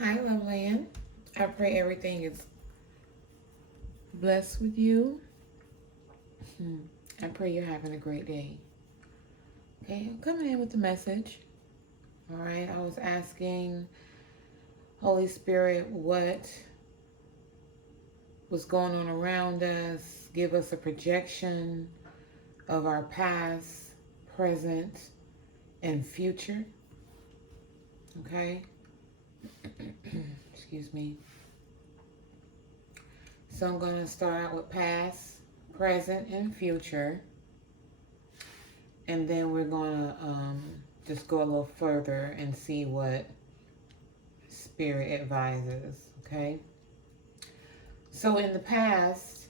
Hi, Loveland. I pray everything is blessed with you. I pray you're having a great day. Okay, I'm coming in with the message. All right, I was asking Holy Spirit what was going on around us. Give us a projection of our past, present, and future. Okay, excuse me. So I'm going to start out with past, present, and future. And then we're going to just go a little further and see what Spirit advises. Okay? So in the past,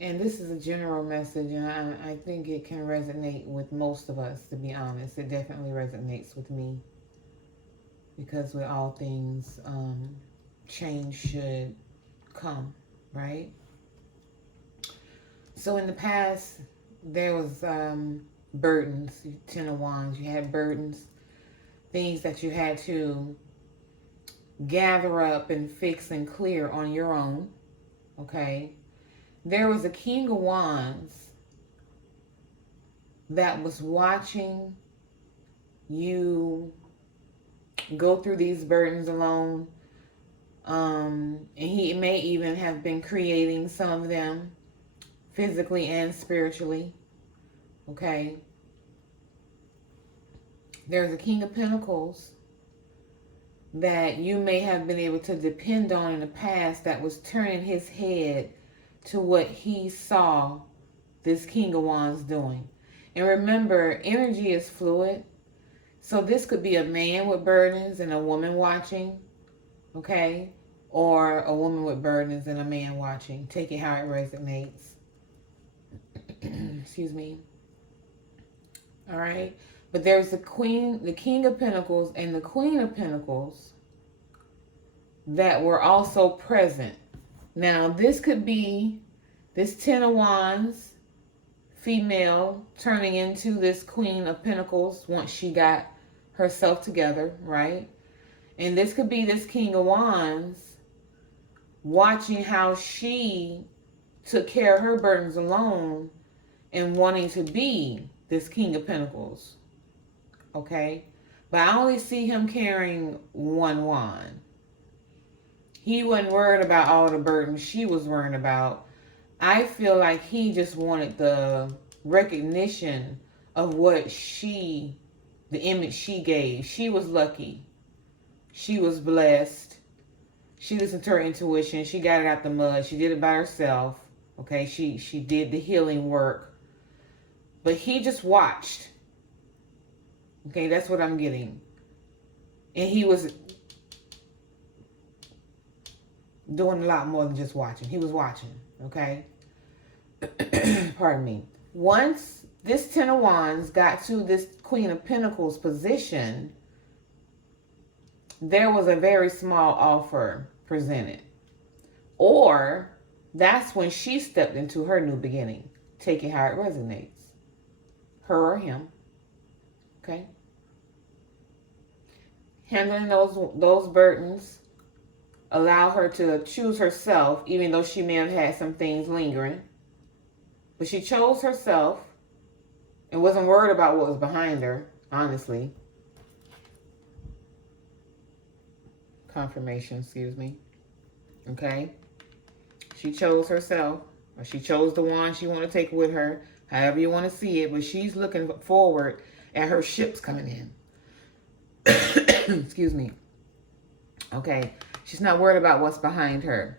and this is a general message, and I think it can resonate with most of us, to be honest. It definitely resonates with me. Because with all things, change should come, right? So in the past, there was burdens, 10 of Wands. You had burdens, things that you had to gather up and fix and clear on your own, okay? There was a King of Wands that was watching you go through these burdens alone. And he may even have been creating some of them physically and spiritually. Okay. There's a King of Pentacles that you may have been able to depend on in the past that was turning his head to what he saw this King of Wands doing. And remember, energy is fluid. So this could be a man with burdens and a woman watching. Okay. Or a woman with burdens and a man watching. Take it how it resonates. Excuse me. All right. But there's the King of Pentacles and the Queen of Pentacles that were also present. Now, this could be this 10 of Wands female turning into this Queen of Pentacles once she got herself together, right? And this could be this King of Wands watching how she took care of her burdens alone and wanting to be this King of Pentacles. Okay? But I only see him carrying one wand. He wasn't worried about all the burdens she was worried about. I feel like he just wanted the recognition of what the image she gave. She was lucky. She was blessed. She listened to her intuition. She got it out the mud. She did it by herself. Okay, she did the healing work. But he just watched. Okay, that's what I'm getting. And he was doing a lot more than just watching. He was watching, okay? Pardon me. Once this 10 of Wands got to this Queen of Pentacles position, there was a very small offer presented. Or that's when she stepped into her new beginning. Take it how it resonates. Her or him. Okay? Handling those burdens allow her to choose herself, even though she may have had some things lingering. But she chose herself and wasn't worried about what was behind her, honestly. Confirmation, excuse me. Okay? She chose herself, or she chose the one she want to take with her, however you want to see it, but she's looking forward at her ships coming in. Excuse me. Okay? She's not worried about what's behind her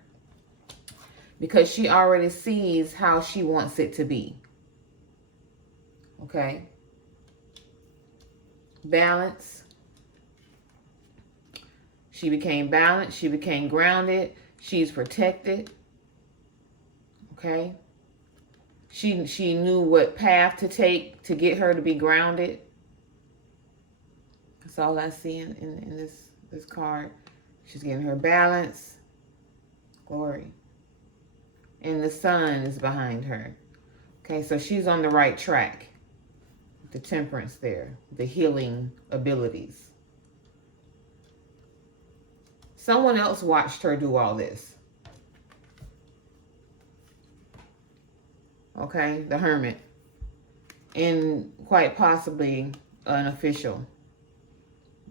because she already sees how she wants it to be. Okay? Balance. She became balanced. She became grounded. She's protected. Okay? She knew what path to take to get her to be grounded. That's all I see in this card. She's getting her balance. Glory. And the sun is behind her. Okay, so she's on the right track. The temperance there. The healing abilities. Someone else watched her do all this. Okay, the Hermit. And quite possibly an official.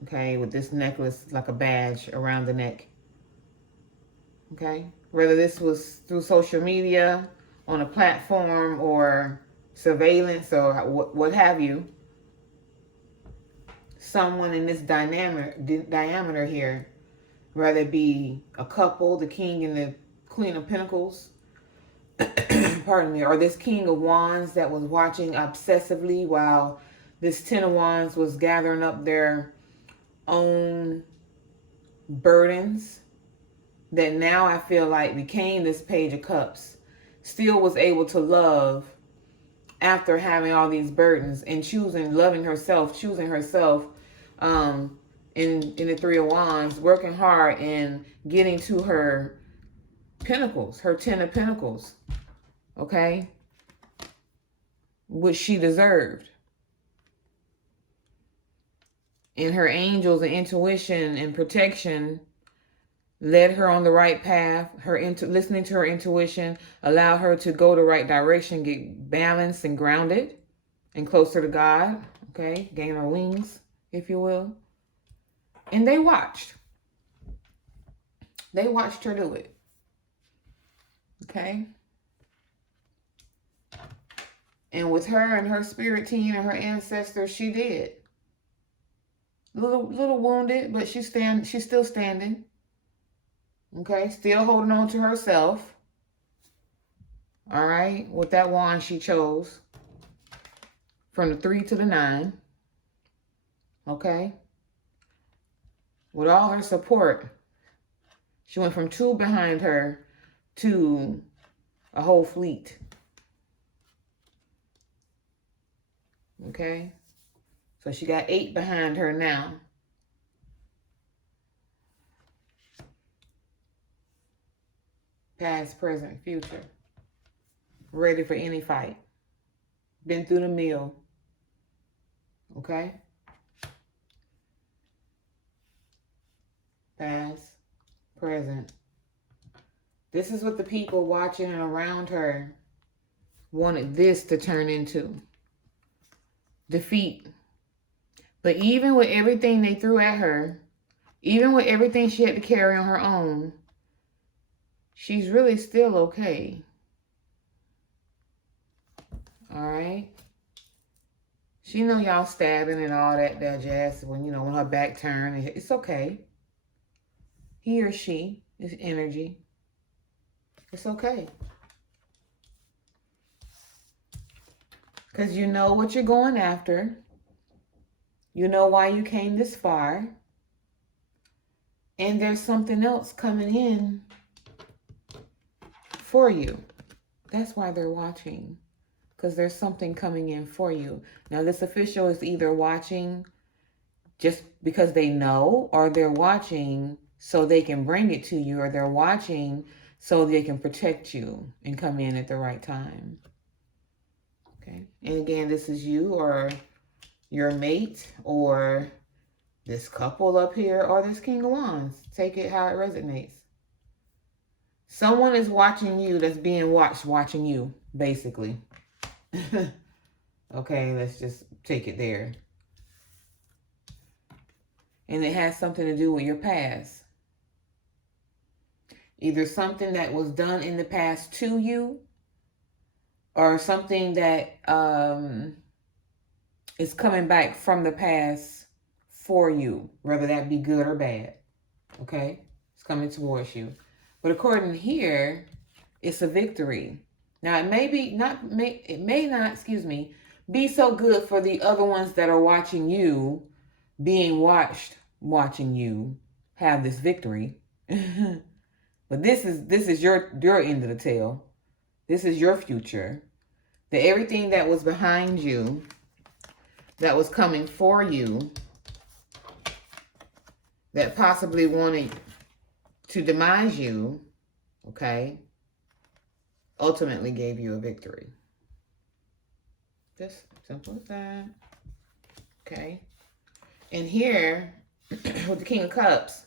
Okay, with this necklace like a badge around the neck. Okay, whether this was through social media, on a platform, or surveillance, or what have you. Someone in this diameter here, whether it be a couple, the King and the Queen of Pentacles, pardon me, or this King of Wands that was watching obsessively while this Ten of Wands was gathering up their own burdens, that now I feel like became this Page of Cups, still was able to love after having all these burdens and loving herself, choosing herself in the Three of Wands, working hard and getting to her pentacles, her Ten of Pentacles, okay, which she deserved. And her angels and intuition and protection led her on the right path. Listening to her intuition allowed her to go the right direction, get balanced and grounded and closer to God, okay, gain her wings, if you will. And they watched. They watched her do it. Okay? And with her and her spirit team and her ancestors, she did. Little wounded, but she's still standing. Okay? Still holding on to herself. All right? With that wand she chose. From the 3 to the 9. Okay? With all her support, she went from 2 behind her to a whole fleet. Okay? So she got 8 behind her now. Past, present, future. Ready for any fight. Been through the mill. Okay? Past, present. This is what the people watching and around her wanted this to turn into. Defeat. But even with everything they threw at her, even with everything she had to carry on her own, she's really still okay. All right? She know y'all stabbing and all that jazz when, when her back turned. It's okay. He or she is energy. It's okay. Because you know what you're going after. You know why you came this far. And there's something else coming in for you. That's why they're watching. Because there's something coming in for you. Now, this official is either watching just because they know, or they're watching so they can bring it to you, or they're watching so they can protect you and come in at the right time. Okay. And again, this is you or your mate or this couple up here or this King of Wands. Take it how it resonates. Someone is watching you that's being watching you, basically. Okay, let's just take it there. And it has something to do with your past. Either something that was done in the past to you, or something that is coming back from the past for you, whether that be good or bad. Okay? It's coming towards you. But according here, it's a victory. Now, it may not, be so good for the other ones that are watching you, being watching you have this victory. But this is your end of the tale. This is your future. That everything that was behind you, that was coming for you, that possibly wanted to demise you, okay, ultimately gave you a victory. Just simple as that. Okay. And here, with the King of Cups,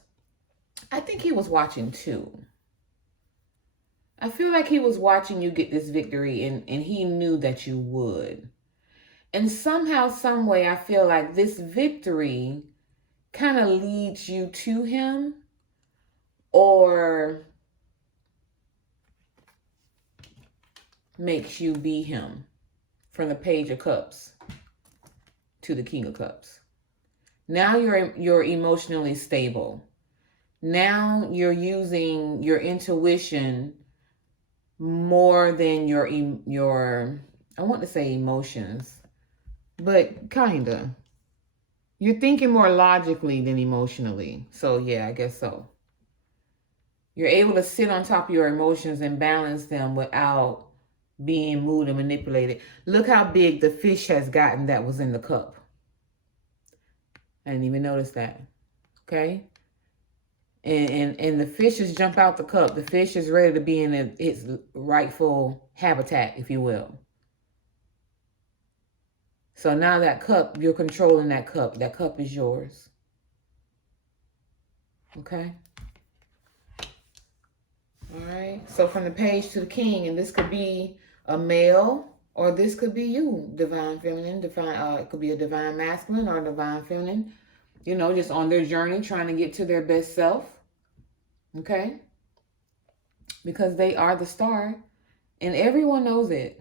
I think he was watching too. I feel like he was watching you get this victory, and he knew that you would. And somehow, some way, I feel like this victory kind of leads you to him, or makes you be him, from the Page of Cups to the King of Cups. Now you're emotionally stable. Now you're using your intuition more than your I want to say emotions, but kinda. You're thinking more logically than emotionally. So yeah, I guess so. You're able to sit on top of your emotions and balance them without being moved and manipulated. Look how big the fish has gotten that was in the cup. I didn't even notice that. Okay? And the fishes jump out the cup. The fish is ready to be in its rightful habitat, if you will. So now that cup, you're controlling that cup. That cup is yours. Okay? All right. So from the Page to the King, and this could be a male, or this could be you, divine feminine, divine. It could be a divine masculine or a divine feminine. You know, just on their journey, trying to get to their best self. Okay? Because they are the star, and everyone knows it.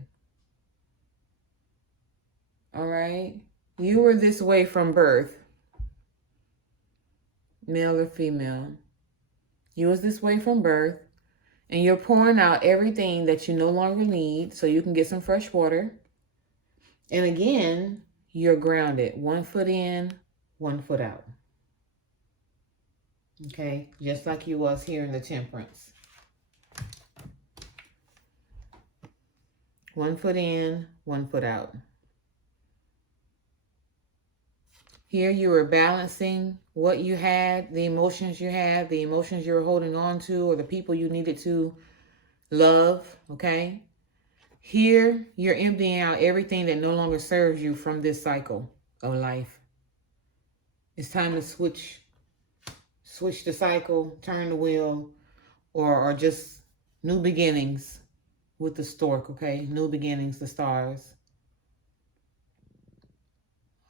All right? You were this way from birth, male or female. You was this way from birth, and you're pouring out everything that you no longer need so you can get some fresh water. And again, you're grounded. 1 foot in, 1 foot out. Okay? Just like you was here in the Temperance. 1 foot in, 1 foot out. Here you were balancing what you had, the emotions you had, the emotions you were holding on to, or the people you needed to love, okay? Here, you're emptying out everything that no longer serves you from this cycle of life. It's time to switch the cycle, turn the wheel, or just new beginnings with the stork, okay? New beginnings, the stars.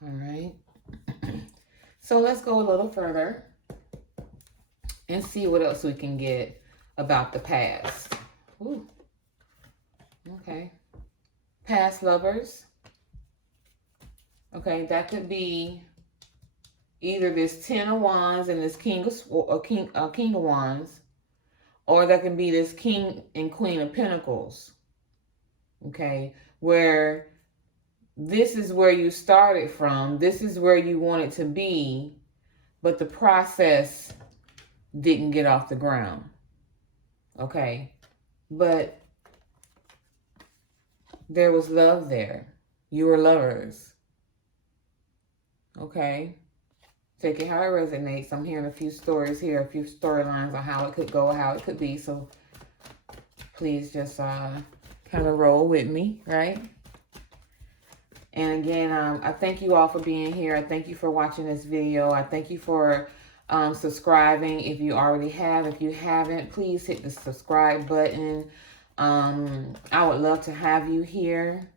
All right. So let's go a little further and see what else we can get about the past. Ooh. Okay. Past lovers. Okay, that could be either this 10 of Wands and this King of Wands, or that can be this King and Queen of Pentacles. Okay, where this is where you started from. This is where you wanted to be, but the process didn't get off the ground. Okay, but there was love there. You were lovers. Okay, take it how it resonates. I'm hearing a few stories here, a few storylines on how it could go, how it could be. So please just kind of roll with me, right? And again, I thank you all for being here. I thank you for watching this video. I thank you for subscribing if you already have. If you haven't, please hit the subscribe button. I would love to have you here.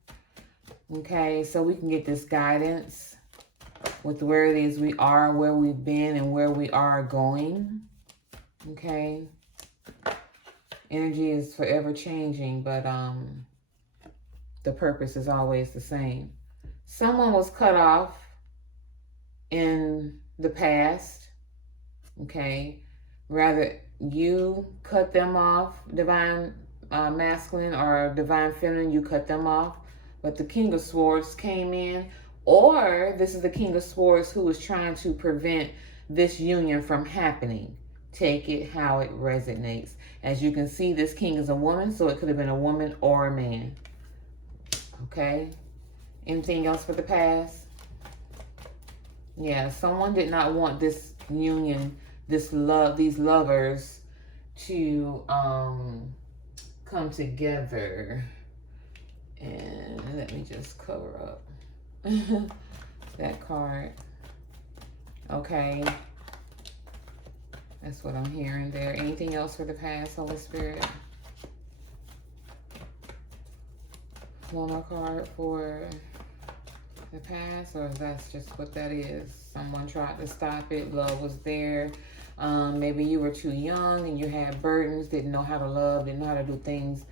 Okay, so we can get this guidance with where it is we are, where we've been, and where we are going. Okay. Energy is forever changing, but the purpose is always the same. Someone was cut off in the past, okay? Rather, you cut them off, divine masculine or divine feminine, you cut them off. But the King of Swords came in, or this is the King of Swords who was trying to prevent this union from happening. Take it how it resonates. As you can see, this king is a woman, so it could have been a woman or a man. Okay? Anything else for the past? Yeah, someone did not want this union, this love, these lovers to come together. And let me just cover up that card. Okay. That's what I'm hearing there. Anything else for the past, Holy Spirit? One more card for the past, or that's just what that is? Someone tried to stop it. Love was there. Maybe you were too young and you had burdens, didn't know how to love, didn't know how to do things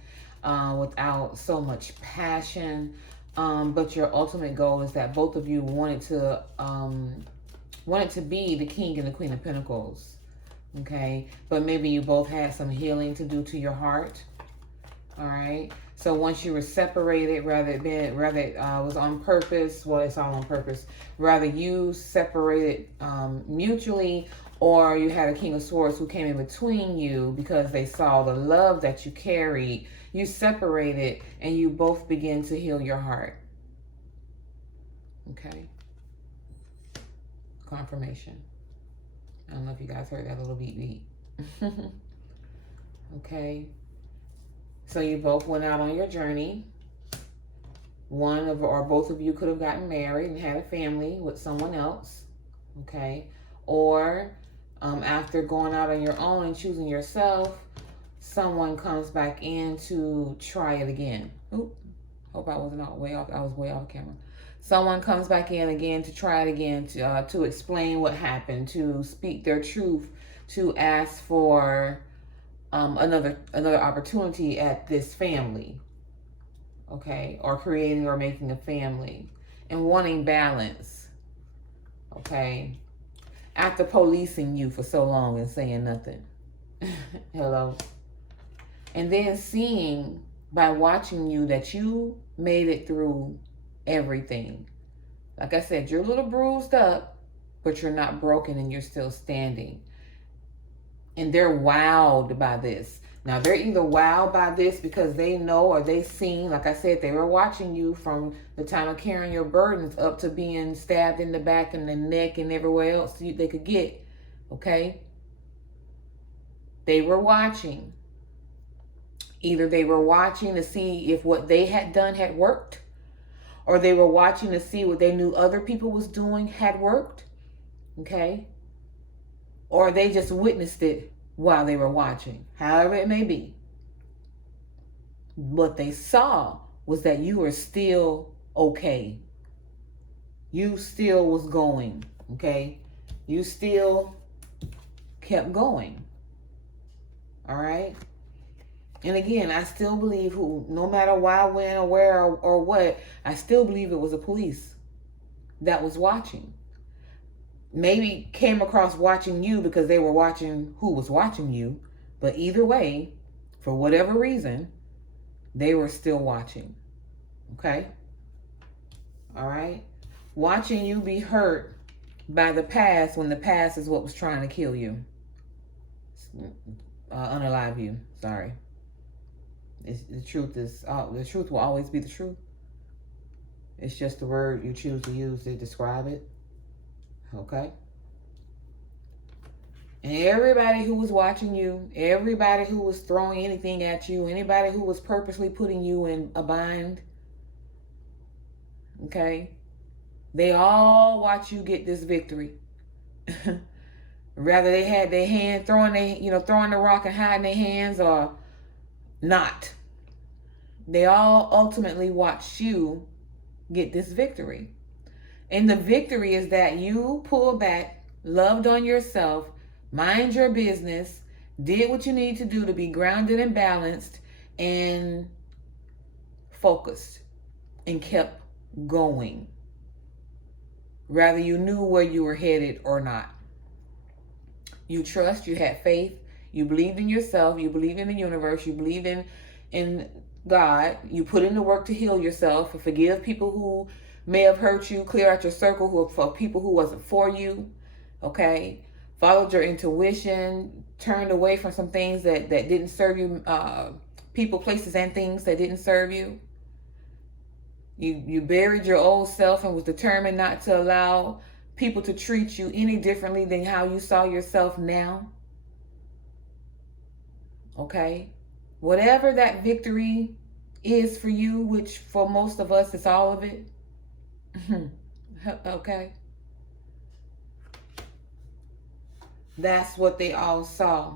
without so much passion. But your ultimate goal is that both of you wanted to be the King and the Queen of Pentacles. Okay, but maybe you both had some healing to do to your heart. All right. So once you were separated, rather it was on purpose. Well, it's all on purpose. Rather you separated mutually, or you had a King of Swords who came in between you because they saw the love that you carried. You separated and you both begin to heal your heart. Okay. Confirmation. I don't know if you guys heard that little beep beep. Okay. So you both went out on your journey. One of or both of you could have gotten married and had a family with someone else. Okay. Or after going out on your own and choosing yourself, someone comes back in to try it again. Oop. Hope I wasn't way off. I was way off camera. Someone comes back in again to try it again, to explain what happened, to speak their truth, to ask for another opportunity at this family, okay, or creating or making a family, and wanting balance, okay, after policing you for so long and saying nothing. Hello. And then seeing by watching you that you made it through everything. Like I said, you're a little bruised up, but you're not broken and you're still standing. And they're wowed by this. Now, they're either wowed by this because they know or they seen, like I said, they were watching you from the time of carrying your burdens up to being stabbed in the back and the neck and everywhere else they could get. Okay? They were watching. Either they were watching to see if what they had done had worked, or they were watching to see what they knew other people was doing had worked. Okay? Or they just witnessed it while they were watching. However it may be. What they saw was that you were still okay. You still was going. Okay? You still kept going. All right? And again, I still believe no matter why, when, or where, or what, I still believe it was the police that was watching. Maybe came across watching you because they were watching who was watching you. But either way, for whatever reason, they were still watching. Okay? All right? Watching you be hurt by the past when the past is what was trying to kill you. Unalive you. Sorry. The truth will always be the truth. It's just the word you choose to use to describe it. Okay? And everybody who was watching you, everybody who was throwing anything at you, anybody who was purposely putting you in a bind, okay? They all watch you get this victory. Rather they had their hand throwing the rock and hiding their hands or not. They all ultimately watched you get this victory. And the victory is that you pulled back, loved on yourself, mind your business, did what you need to do to be grounded and balanced and focused and kept going. Rather you knew where you were headed or not. You trust, you had faith, you believed in yourself, you believed in the universe, you believed in God, you put in the work to heal yourself, forgive people who may have hurt you, clear out your circle for people who wasn't for you, okay? Followed your intuition, turned away from some things that didn't serve you, people, places, and things that didn't serve you. You buried your old self and was determined not to allow people to treat you any differently than how you saw yourself now. Okay? Whatever that victory is for you, which for most of us is all of it. Okay? That's what they all saw.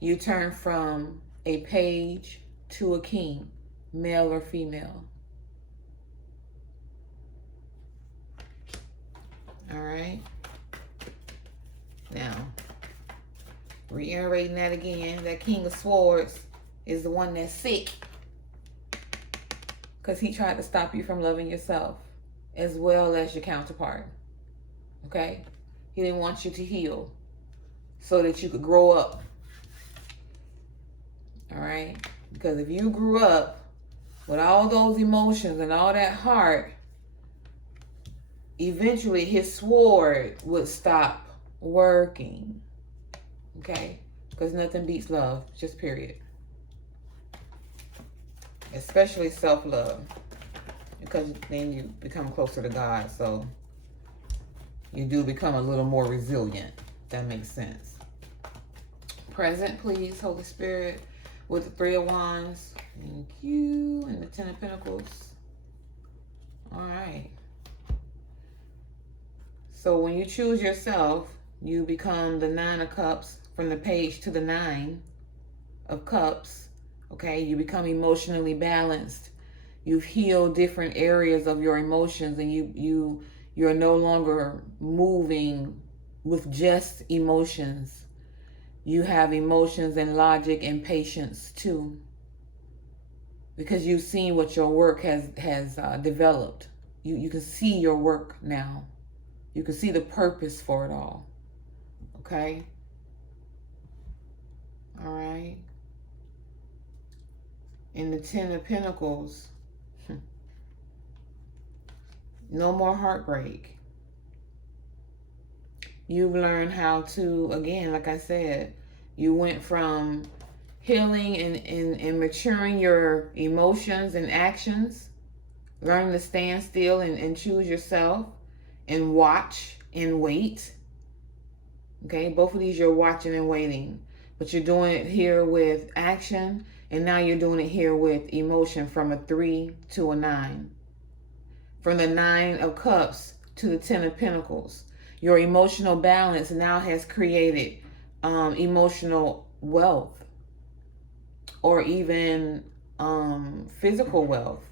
You turn from a page to a king, male or female. All right. Now, reiterating that again, that King of Swords is the one that's sick because he tried to stop you from loving yourself as well as your counterpart. Okay? He didn't want you to heal so that you could grow up. All right? Because if you grew up with all those emotions and all that heart, eventually his sword would stop working. Okay? Because nothing beats love, just period. Especially self-love. Because then you become closer to God, so you do become a little more resilient. If that makes sense. Present, please, Holy Spirit, with the Three of Wands. Thank you. And the Ten of Pentacles. All right. So when you choose yourself, you become the Nine of Cups from the page to the Nine of Cups. Okay, you become emotionally balanced. You've healed different areas of your emotions, and you're no longer moving with just emotions. You have emotions and logic and patience too, because you've seen what your work has developed. You can see your work now. You can see the purpose for it all. Okay? All right. In the Ten of Pentacles, no more heartbreak. You've learned how to, again, like I said, you went from healing and maturing your emotions and actions, learning to stand still and choose yourself and watch and wait. Okay, both of these you're watching and waiting, but you're doing it here with action, and now you're doing it here with emotion, from a 3 to a 9. From the Nine of Cups to the Ten of Pentacles. Your emotional balance now has created emotional wealth, or even physical wealth,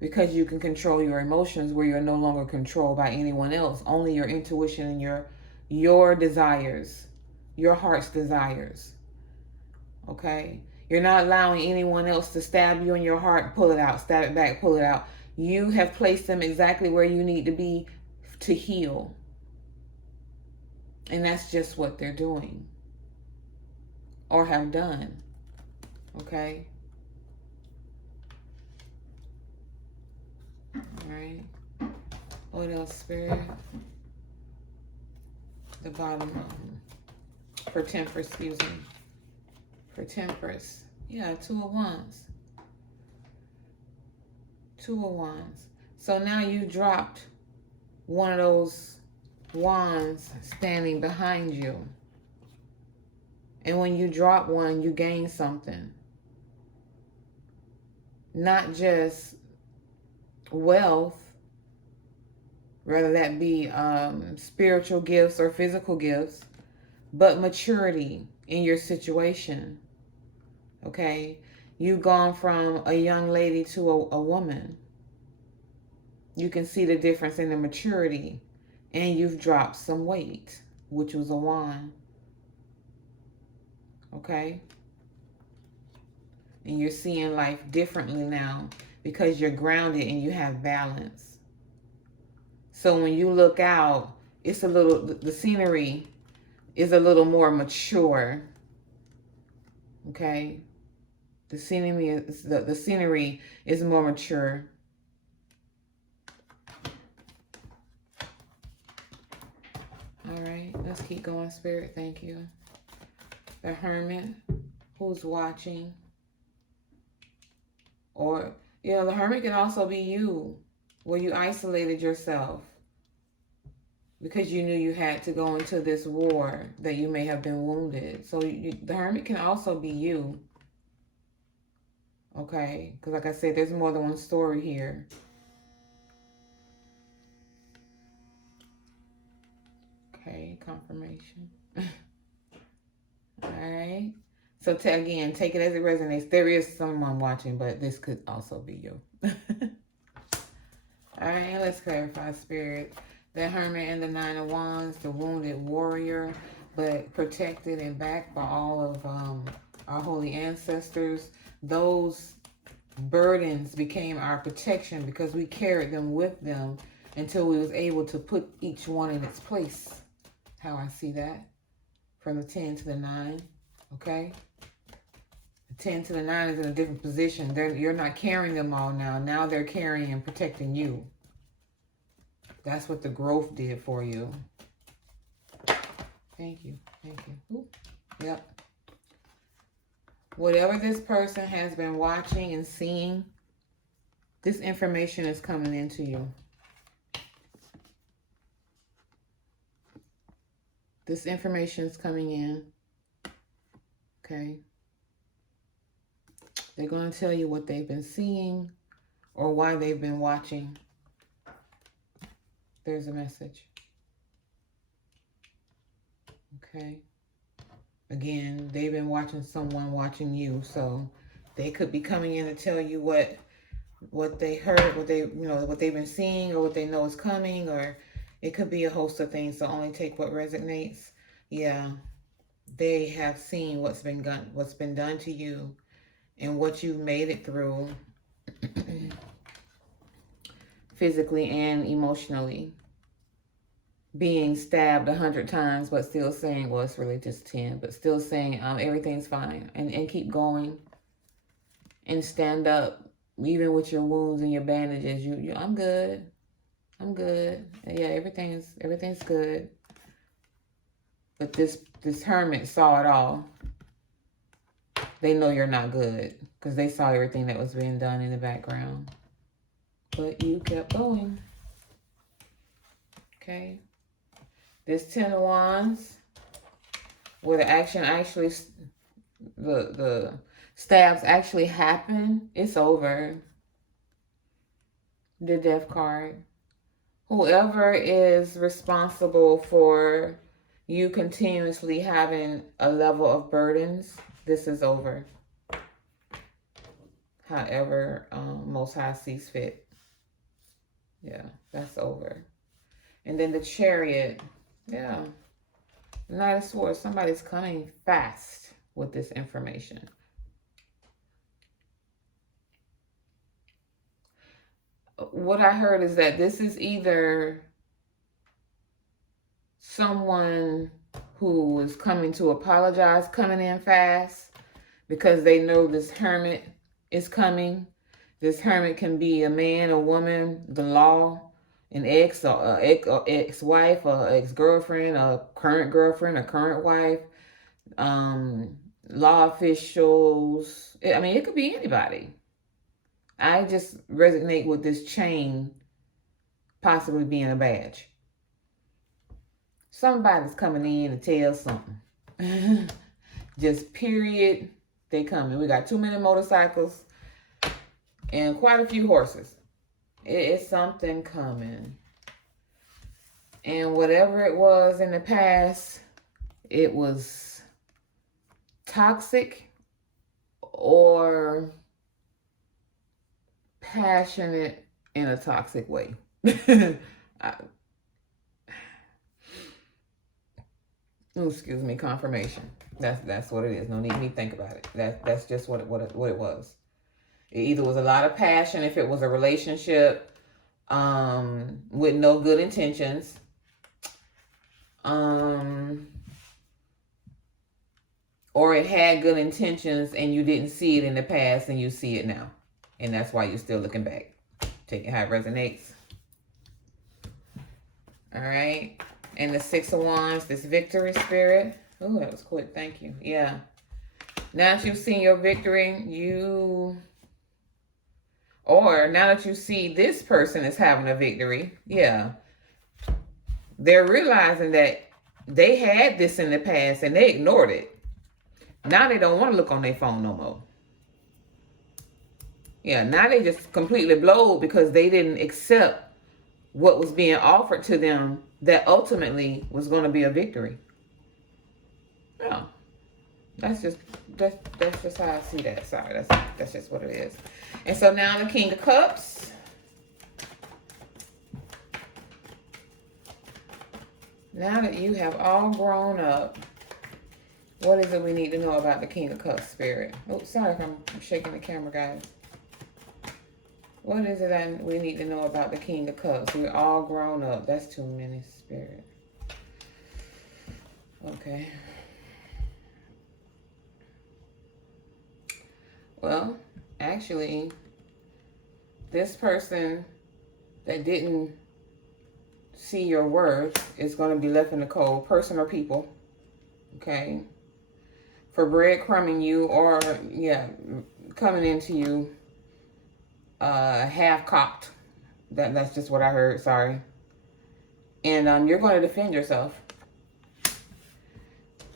because you can control your emotions where you're no longer controlled by anyone else. Only your intuition and your desires, your heart's desires. Okay? You're not allowing anyone else to stab you in your heart, pull it out, stab it back, pull it out. You have placed them exactly where you need to be to heal. And that's just what they're doing or have done. Okay? All right. What else, Spirit? The bottom for Temperance, excuse me. For Temperance. Yeah, Two of Wands. Two of Wands. So now you dropped one of those wands standing behind you. And when you drop one, you gain something. Not just wealth, whether that be spiritual gifts or physical gifts, but maturity in your situation. Okay? You've gone from a young lady to a woman. You can see the difference in the maturity. And you've dropped some weight, which was a wand. Okay? And you're seeing life differently now because you're grounded and you have balance. So when you look out, it's a little, the scenery is a little more mature. Okay? The scenery is more mature. All right, let's keep going, Spirit. Thank you. The Hermit, who's watching. Or, the Hermit can also be you, where you isolated yourself because you knew you had to go into this war, that you may have been wounded. So the Hermit can also be you. Okay? Because like I said, there's more than one story here. Okay, confirmation. All right. So again, take it as it resonates. There is someone watching, but this could also be you. All right, let's clarify, Spirit. The Hermit and the Nine of Wands, the wounded warrior, but protected and backed by all of our holy ancestors. Those burdens became our protection because we carried them with them until we was able to put each one in its place. How I see that. From the 10 to the 9. Okay? The 10 to the 9 is in a different position. You're not carrying them all now. Now they're carrying and protecting you. That's what the growth did for you. Thank you. Thank you. Ooh. Yep. Whatever this person has been watching and seeing, this information is coming into you. This information is coming in. Okay. They're going to tell you what they've been seeing or why they've been watching. There's a message. Okay. Again, they've been watching someone watching you, so they could be coming in to tell you what they heard, what they've been seeing, or what they know is coming, or it could be a host of things. So only take what resonates. Yeah, they have seen what's been done to you, and what you've made it through, physically and emotionally. Being stabbed 100 times, but still saying, well, it's really just 10, but still saying everything's fine, and keep going and stand up, even with your wounds and your bandages. I'm good. I'm good. Yeah, everything's good. But this hermit saw it all. They know you're not good because they saw everything that was being done in the background. But you kept going. Okay. This 10 of Wands, where the action actually, the stabs actually happen, it's over. The Death card. Whoever is responsible for you continuously having a level of burdens, this is over. However, Most High sees fit. Yeah, that's over. And then the Chariot. Yeah. Knight of Swords. Somebody's coming fast with this information. What I heard is that this is either someone who is coming to apologize, coming in fast, because they know this hermit is coming. This hermit can be a man, a woman, the law, an ex or ex-wife or ex-girlfriend, a current girlfriend, a current wife, law officials. I mean, it could be anybody. I just resonate with this chain possibly being a badge. Somebody's coming in to tell something. Just period, they coming. We got too many motorcycles and quite a few horses. It's something coming. And whatever it was in the past, it was toxic or passionate in a toxic way. Excuse me, confirmation. That's what it is. No need me think about it. That's just what it was. It either was a lot of passion if it was a relationship with no good intentions. Or it had good intentions and you didn't see it in the past and you see it now. And that's why you're still looking back. Take it how it resonates. All right. And the 6 of Wands, this victory spirit. Oh, that was quick. Thank you. Yeah. Now that you've seen your victory, or now that you see this person is having a victory, yeah, they're realizing that they had this in the past and they ignored it. Now they don't want to look on their phone no more. Yeah, now they just completely blowed because they didn't accept what was being offered to them that ultimately was going to be a victory. No, that's just how I see that. Sorry, that's just what it is. And so now the King of Cups. Now that you have all grown up, what is it we need to know about the King of Cups, Spirit? Oh, sorry if I'm shaking the camera, guys. What is it that we need to know about the King of Cups? We're all grown up. That's too many, Spirit. Okay. Well, actually, this person that didn't see your worth is going to be left in the cold. Person or people. Okay. For breadcrumbing you or, yeah, coming into you half-cocked. That's just what I heard. Sorry. And you're going to defend yourself.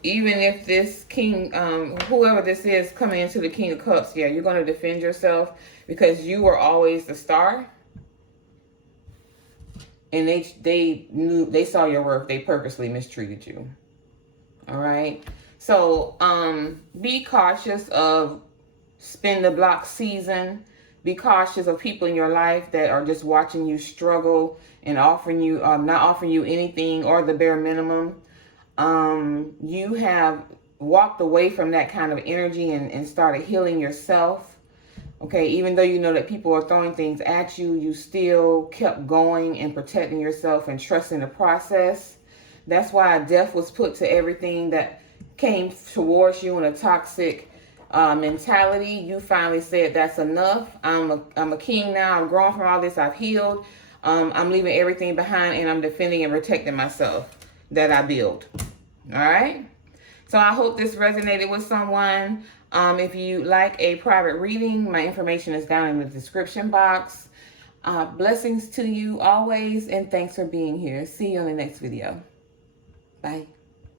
Even if this king, whoever this is coming into the King of Cups, yeah, you're going to defend yourself because you were always the star. And they saw your worth. They purposely mistreated you. All right. So be cautious of spin the block season. Be cautious of people in your life that are just watching you struggle and offering you, not offering you anything or the bare minimum. You have walked away from that kind of energy and started healing yourself. Okay, even though you know that people are throwing things at you, you still kept going and protecting yourself and trusting the process. That's why death was put to everything that came towards you in a toxic mentality. You finally said, that's enough. I'm a king now. I'm growing from all this. I've healed. I'm leaving everything behind and I'm defending and protecting myself that I built. All right. So I hope this resonated with someone. If you like a private reading, my information is down in the description box. Blessings to you always, and thanks for being here. See you on the next video. Bye.